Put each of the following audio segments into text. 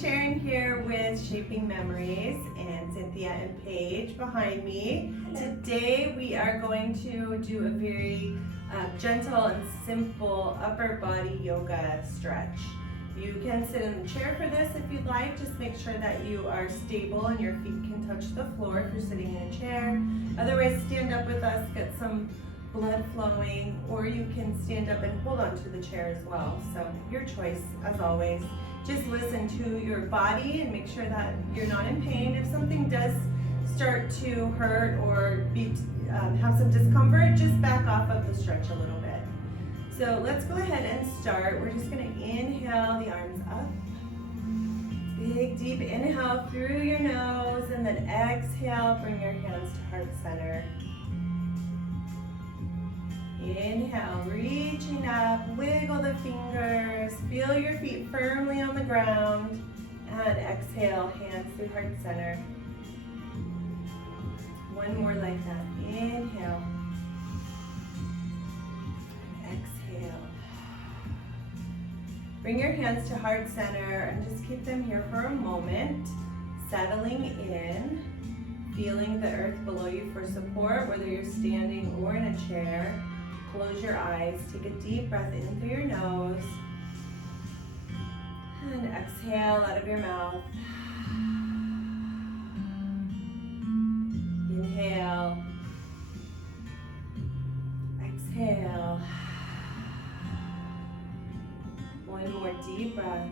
Sharon here with Shaping Memories and Cynthia and Paige behind me. Today we are going to do a very gentle and simple upper body yoga stretch. You can sit in the chair for this if you'd like. Just make sure that you are stable and your feet can touch the floor if you're sitting in a chair. Otherwise, stand up with us, get some blood flowing, or you can stand up and hold on to the chair as well. So your choice, as always. Just listen to your body and make sure that you're not in pain. If something does start to hurt or have some discomfort, just back off of the stretch a little bit. So let's go ahead and start. We're just going to inhale the arms up. Big deep inhale through your nose, and then exhale, bring your hands to heart center. Inhale, reaching up, wiggle the fingers, feel your feet firmly on the ground, and exhale, hands through heart center. One more like that. Inhale. Exhale. Bring your hands to heart center and just keep them here for a moment, settling in, feeling the earth below you for support, whether you're standing or in a chair. Close your eyes, take a deep breath in through your nose, and exhale out of your mouth. Inhale, exhale. One more deep breath.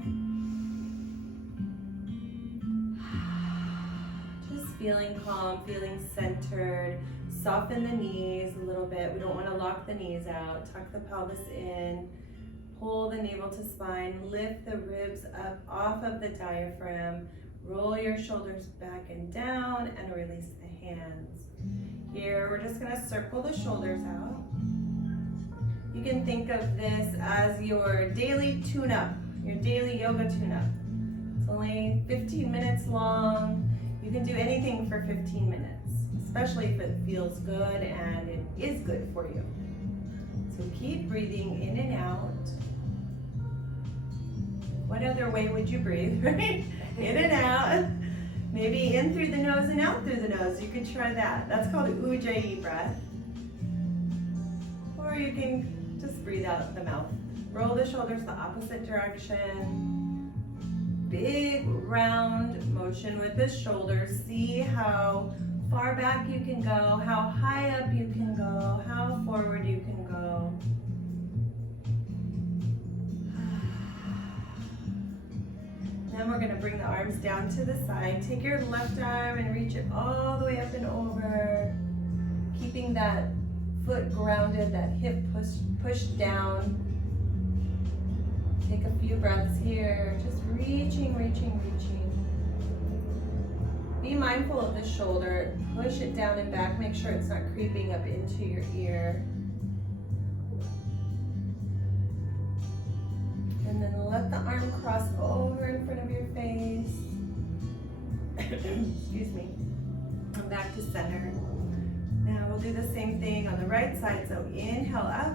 Just feeling calm, feeling centered. Soften the knees a little bit. We don't want to lock the knees out. Tuck the pelvis in. Pull the navel to spine. Lift the ribs up off of the diaphragm. Roll your shoulders back and down and release the hands. Here, we're just going to circle the shoulders out. You can think of this as your daily tune-up, your daily yoga tune-up. It's only 15 minutes long. You can do anything for 15 minutes. Especially if it feels good and it is good for you. So keep breathing in and out. What other way would you breathe, right? In and out. Maybe in through the nose and out through the nose. You could try that. That's called Ujjayi breath. Or you can just breathe out the mouth. Roll the shoulders the opposite direction. Big round motion with the shoulders. See how far back you can go, how high up you can go, how forward you can go. Then we're going to bring the arms down to the side. Take your left arm and reach it all the way up and over, keeping that foot grounded, that hip pushed down. Take a few breaths here, just reaching, reaching, reaching. Be mindful of the shoulder. Push it down and back. Make sure it's not creeping up into your ear. And then let the arm cross over in front of your face. Excuse me. Come back to center. Now we'll do the same thing on the right side. So inhale up.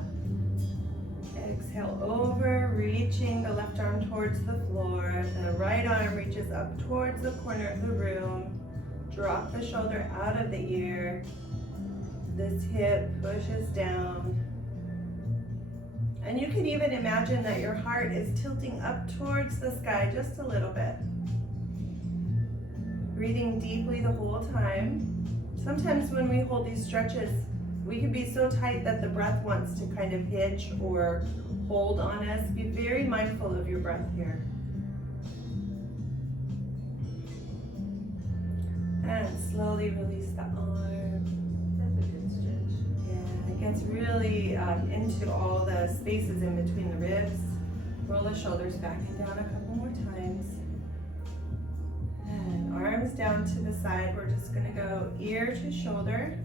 Exhale over, reaching the left arm towards the floor. The right arm reaches up towards the corner of the room. Drop the shoulder out of the ear. This hip pushes down. And you can even imagine that your heart is tilting up towards the sky just a little bit. Breathing deeply the whole time. Sometimes when we hold these stretches, we can be so tight that the breath wants to kind of hitch or hold on us. Be very mindful of your breath here. And slowly release the arm. That's a good stretch. Yeah, it gets really into all the spaces in between the ribs. Roll the shoulders back and down a couple more times. And arms down to the side. We're just going to go ear to shoulder,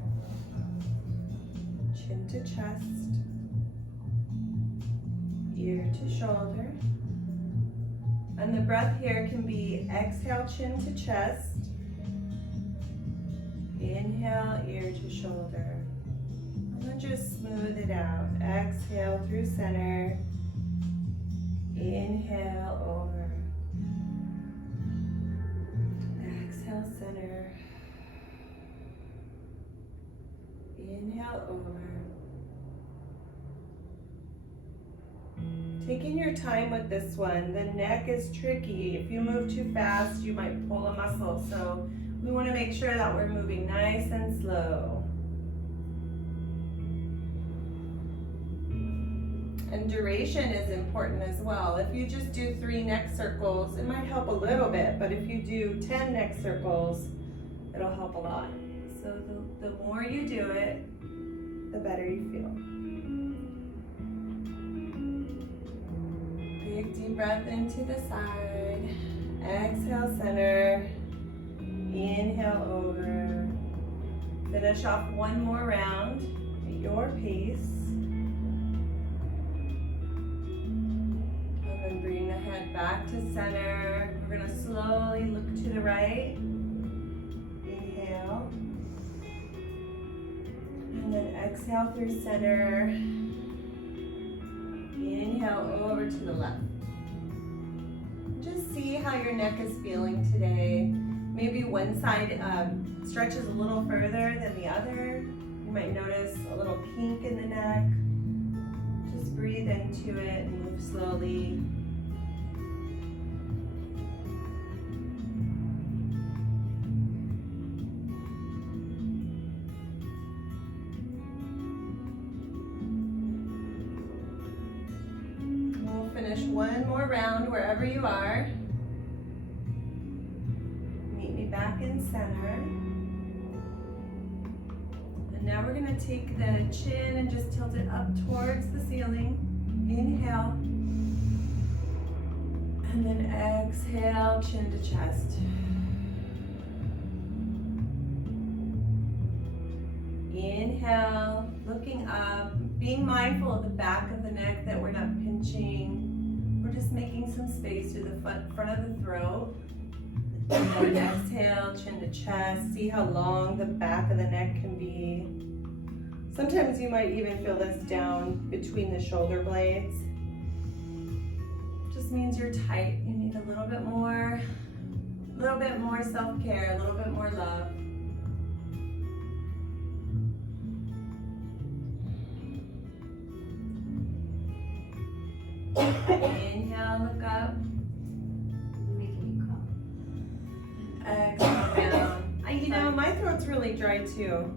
chin to chest, ear to shoulder. And the breath here can be exhale, chin to chest. Inhale, ear to shoulder. And then just smooth it out. Exhale through center. Inhale over. center. Inhale over. Taking your time with this one. The neck is tricky. If you move too fast, you might pull a muscle. So we want to make sure that we're moving nice and slow. And duration is important as well. If you just do 3 neck circles, it might help a little bit, but if you do 10 neck circles, it'll help a lot. So the more you do it, the better you feel. Big deep breath into the side. Exhale, center. Inhale over. Finish off one more round at your pace. And then bring the head back to center. We're going to slowly look to the right. Inhale. And then exhale through center. Inhale over to the left. Just see how your neck is feeling today. Maybe one side stretches a little further than the other. You might notice a little kink in the neck. Just breathe into it and move slowly. Finish one more round wherever you are. Meet me back in center. And now we're going to take the chin and just tilt it up towards the ceiling. Inhale. And then exhale, chin to chest. Inhale, looking up, being mindful of the back of the neck that we're not pinching. We're just making some space through the front of the throat. And then exhale, chin to chest. See how long the back of the neck can be. Sometimes you might even feel this down between the shoulder blades. Just means you're tight. You need a little bit more self-care, a little bit more love. Inhale, look up. Making me cough. Exhale down. You know, my throat's really dry too.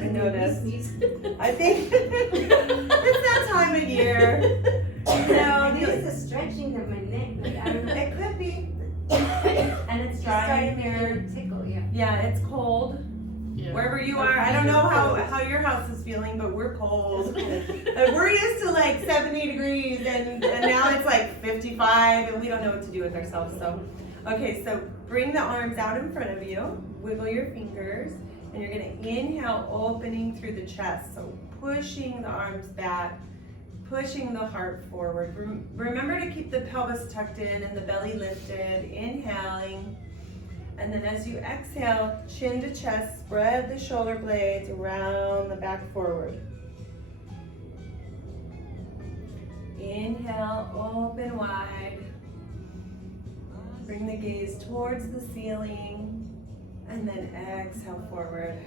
I noticed. I think it's that time of year. I think it's the stretching of my neck. Like, I don't know. It could be. And it's dry in here. Tickle, yeah. Yeah, it's cold. Yeah. Wherever you are, I don't know how your house is feeling, but we're cold. We're used to like 70 degrees, and now it's like 55, and we don't know what to do with ourselves. So, okay, so bring the arms out in front of you, wiggle your fingers, and you're gonna inhale, opening through the chest. So pushing the arms back, pushing the heart forward. Remember to keep the pelvis tucked in and the belly lifted, inhaling. And then as you exhale, chin to chest, spread the shoulder blades around the back forward. Inhale, open wide. Bring the gaze towards the ceiling. And then exhale forward.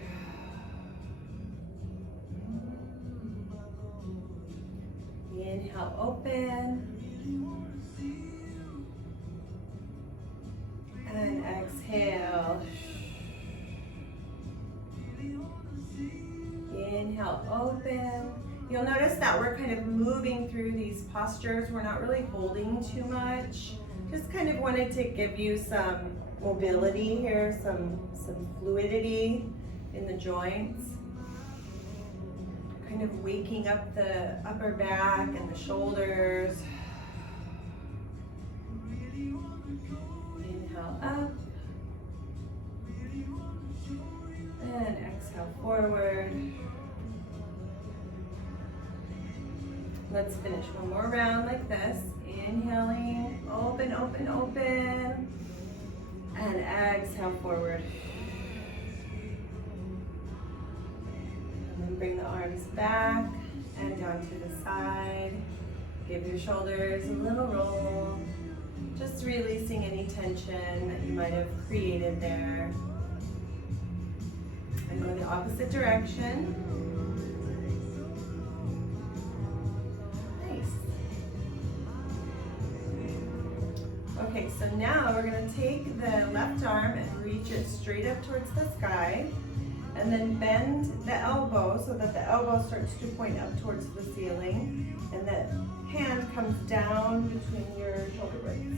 Inhale, open. And exhale. Inhale, open. You'll notice that we're kind of moving through these postures. We're not really holding too much. Just kind of wanted to give you some mobility here, some fluidity in the joints. Kind of waking up the upper back and the shoulders. Up and exhale forward. Let's finish one more round like this. Inhaling, open, open, open, and exhale forward. And then bring the arms back and down to the side. Give your shoulders a little roll. Just releasing any tension that you might have created there. And go the opposite direction. Nice. Okay, so now we're going to take the left arm and reach it straight up towards the sky. And then bend the elbow so that the elbow starts to point up towards the ceiling. And that hand comes down between your shoulder blades.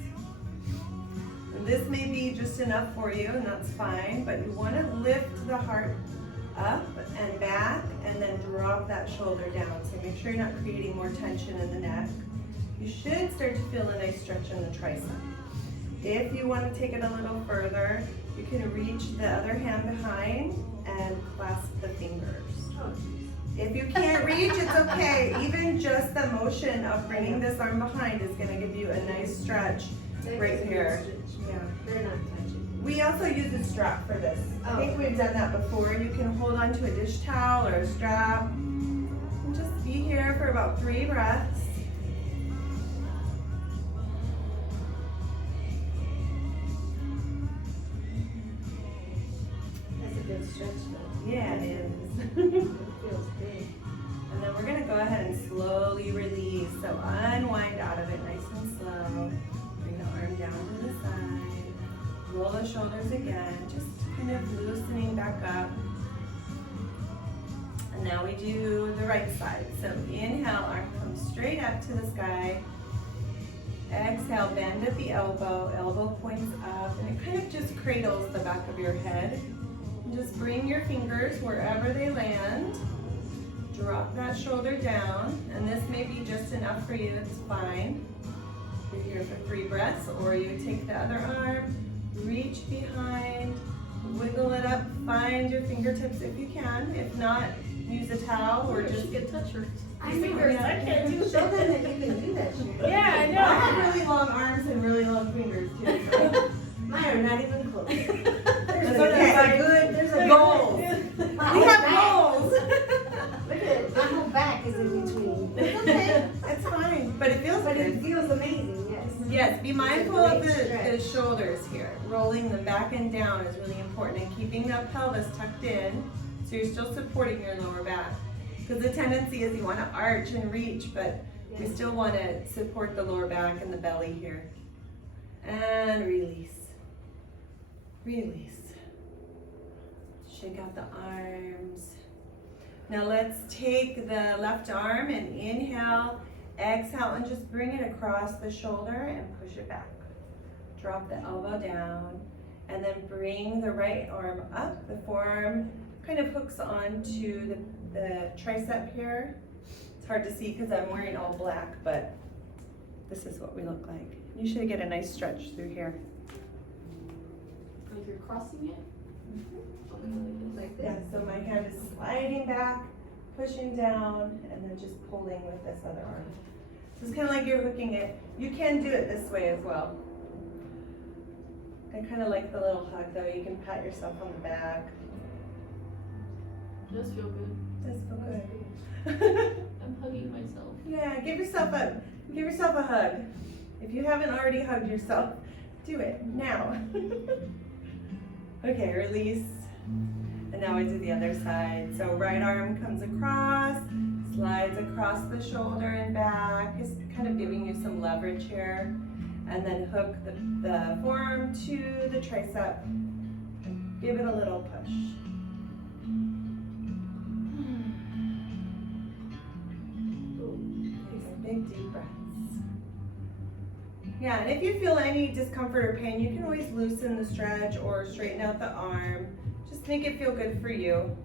And this may be just enough for you, and that's fine, but you want to lift the heart up and back and then drop that shoulder down. So make sure you're not creating more tension in the neck. You should start to feel a nice stretch in the tricep. If you want to take it a little further, you can reach the other hand behind and clasp the fingers. If you can't reach, it's okay. Even just the motion of bringing this arm behind is going to give you a nice stretch right here. Yeah. They're not touching. We also use a strap for this. I think we've done that before. You can hold onto a dish towel or a strap and just be here for about 3 breaths. That's a good stretch though. Yeah, it is. It feels good. And then we're going to go ahead and slowly release. So unwind out of it nice and slow. Bring the arm down to the side. Roll the shoulders again, just kind of loosening back up. And now we do the right side. So inhale, arm comes straight up to the sky. Exhale, bend at the elbow, elbow points up, and it kind of just cradles the back of your head. And just bring your fingers wherever they land. Drop that shoulder down, and this may be just enough for you, it's fine. You're here for 3 breaths, or you take the other arm, reach behind, wiggle it up, find your fingertips if you can. If not, use a towel or just get touch her. I know. Fingers. I can't do Show them that you can do that, Sharon. Yeah, I I know. have really long arms and really long fingers too. So. Mine are not even close. There's There's there's a a good. goals. My We whole have back- goals. Look at it. My whole back is in between. It's okay. It's fine, but it feels But good. it feels amazing, yes. Yes, be mindful of great the stretch. shoulders here. Rolling them back and down is really important, and keeping the pelvis tucked in so you're still supporting your lower back. Because the tendency is you want to arch and reach, but we still want to support the lower back and the belly here. And release. Release. Shake out the arms. Now let's take the left arm and inhale. Exhale and just bring it across the shoulder and push it back. Drop the elbow down and then bring the right arm up. The forearm kind of hooks onto the tricep here. It's hard to see because I'm wearing all black, but this is what we look like. You should get a nice stretch through here. Like you're crossing it? Like Yeah, this. so my hand is sliding back, pushing down, and then just pulling with this other arm. So it's kind of like you're hooking it. You can do it this way as well. I kind of like the little hug though. You can pat yourself on the back. It does feel good. Does feel good. I'm hugging myself. Yeah, give yourself a hug. If you haven't already hugged yourself, do it now. Okay, release. And now we do the other side. So right arm comes across, slides across the shoulder and back. It's kind of giving you some leverage here. And then hook the forearm to the tricep. Give it a little push. Take big deep breaths. Yeah, and if you feel any discomfort or pain, you can always loosen the stretch or straighten out the arm. Just make it feel good for you.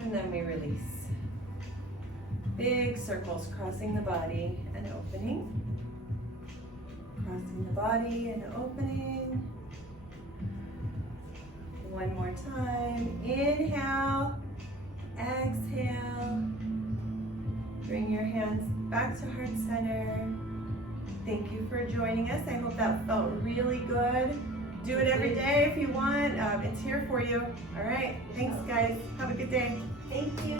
And then we release. Big circles crossing the body and opening. Crossing the body and opening. One more time. Inhale. Exhale. Bring your hands back to heart center. Thank you for joining us. I hope that felt really good. Do it every day if you want. It's here for you. All right. Thanks, guys. Have a good day. Thank you.